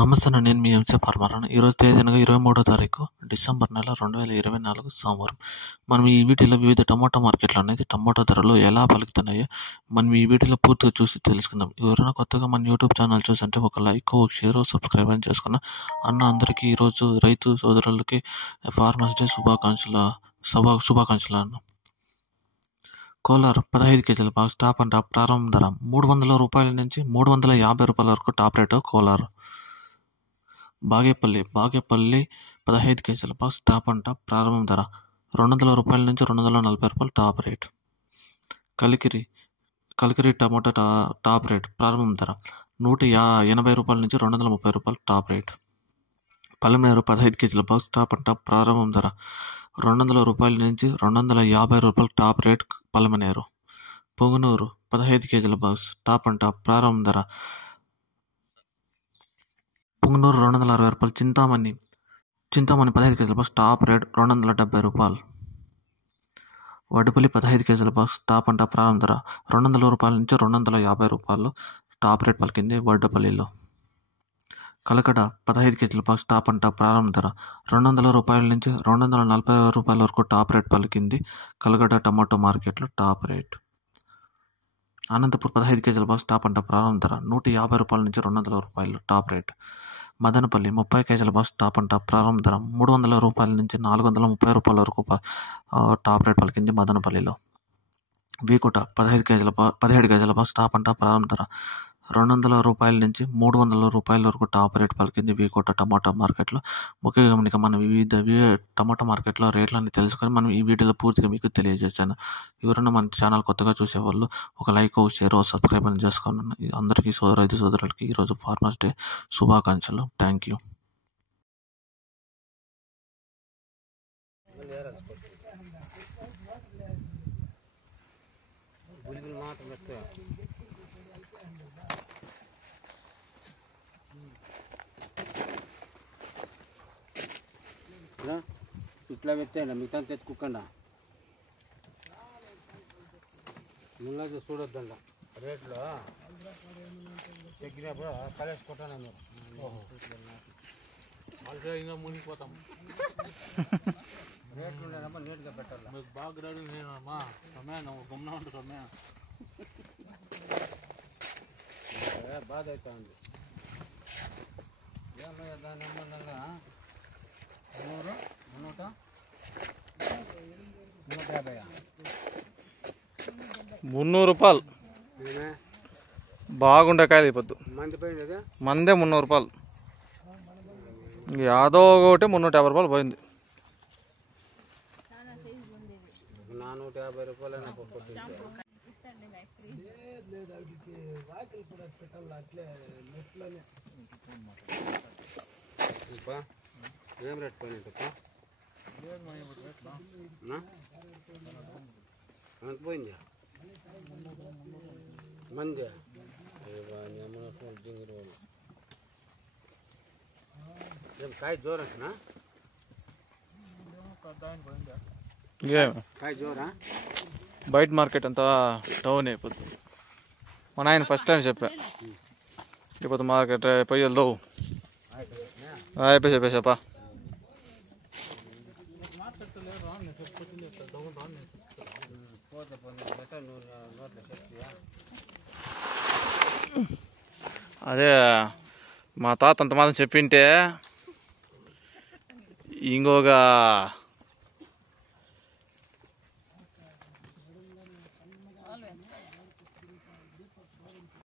నమస్తే అండి. నేను మీ ఎంసీ ఫార్మర్. ఈరోజు తేదీనగా 23వ తారీఖు డిసెంబర్ నెల 2024 సోమవారం. మనం ఈ వీడియోలో వివిధ టమాటా మార్కెట్లు అనేది టమాటా ధరలు ఎలా పలుకుతున్నాయో మనం ఈ వీడియోలో పూర్తిగా చూసి తెలుసుకుందాం. ఎవరైనా కొత్తగా మన యూట్యూబ్ ఛానల్ చూస్తుంటే ఒక లైక్, ఒక షేర్, సబ్స్క్రైబ్ అని చేసుకున్న అందరికీ ఈరోజు రైతు సోదరులకి ఫార్మర్స్ డే శుభాకాంక్షలు అన్న. కోలార్ 15 కేజీల బాక్స్ టాప్ అండ్ టాప్ ప్రారంభ ధర 300 రూపాయల నుంచి 350 రూపాయల వరకు టాప్ రేటు కోలార్. బాగేపల్లి 15 కేజీల బాక్స్ టాప్ అండ్ టాప్ ప్రారంభ ధర 200 రూపాయల నుంచి 240 రూపాయలు టాప్ రేట్. కలికిరి టమాటా టాప్ రేట్ ప్రారంభ ధర 180 రూపాయల నుంచి 230 రూపాయలు టాప్ రేట్. పల్లెమనేరు 15 కేజీల బాక్స్ టాప్ అండ్ టాప్ ప్రారంభ ధర 200 రూపాయల నుంచి 250 రూపాయలు టాప్ రేట్ పల్లెమనేరు. పొంగునూరు 15 కేజీల బాక్స్ టాప్ అండ్ టాప్ ప్రారంభ ధర పొంగునూరు 260 రూపాయలు. చింతామణి 15 కేజీల బాక్స్ టాప్ రేట్ 270 రూపాయలు. వడ్డుపల్లి 15 కేజీల బాక్స్ టాప్ అండ్ టాప్ ప్రారంభ ధర 200 రూపాయల నుంచి 250 రూపాయలు టాప్ రేట్ పలికింది వడ్డుపల్లిలో. కలకడ 15 కేజీల బాక్స్ టాప్ అండ్ టాప్ ప్రారంభ ధర 200 రూపాయల నుంచి 240 రూపాయల వరకు టాప్ రేట్ పలికింది కలకడ టమాటో మార్కెట్లో టాప్ రేట్. అనంతపూర్ 15 కేజీల బాక్స్ టాప్ అండ్ టాప్ ప్రారంభ ధర 150 రూపాయల నుంచి 200 రూపాయలు టాప్ రేట్. మదనపల్లి 30 కేజీల బాక్స్ టాప్ అండ్ టాప్ ప్రారంభ ధర 300 రూపాయల నుంచి 430 రూపాయల వరకు టాప్ రేట్ పలికింది మదనపల్లిలో. వీకోట 17 కేజీల బాక్స్ టాప్ అండ్ టాప్ ప్రారంభ ధర 200 రూపాయల నుంచి 300 రూపాయల వరకు టాప్ రేట్ పలికింది వీకోట టమాటా మార్కెట్లో. ముఖ్య గమనిక, మనం వివిధ టమాటా మార్కెట్లో రేట్లన్నీ తెలుసుకొని మనం ఈ వీడియోలో పూర్తిగా మీకు తెలియజేశాను. ఎవరైనా మన ఛానల్ కొత్తగా చూసేవాళ్ళు ఒక లైక్, ఒక షేర్, ఒక సబ్స్క్రైబ్ అని చేసుకోండి. అందరికీ రైతు సోదరులకి ఈరోజు ఫార్మర్స్ డే శుభాకాంక్షలు. Thank you. ఇట్లా పెట్టండి, మిగతా తెచ్చుకోకుండా ముందు చూడొద్దండ రేట్లో తగ్గినప్పుడు కలేసుకుంటాను మీరు. ఇంకా మునిగిపోతాం. రేట్లు ఉండేనమ్మా నీట్గా పెట్టాలి. మీకు బాగా గ్రేడు నేనమ్మా సమయ నువ్వు గమ్మున ఉంటుంది సమయ బాధ అవుతా ఉంది. ఏమయ్యా దాని సంబంధంగా 300 రూపాయలు బాగుండే కాయలు అయిపోద్దు. మందే 300 రూపాయలు. యాదో ఒకటి 350 రూపాయలు పోయింది. 450 రూపాయలు ఏం రేట్ పోయినట్టు ఎంత పోయింది మంది ఏం కాయ జోరంటున్నా కాయ జోరా. బయట మార్కెట్ అంతా డౌన్ అయిపోతుంది. మా నాయన ఫస్ట్ టైం చెప్పా ఇప్పుడు మార్కెట్ పోయి వెళ్దావు చెప్పా. అదే మా తాత అంత మాత్రం చెప్పింటే ఇంకొక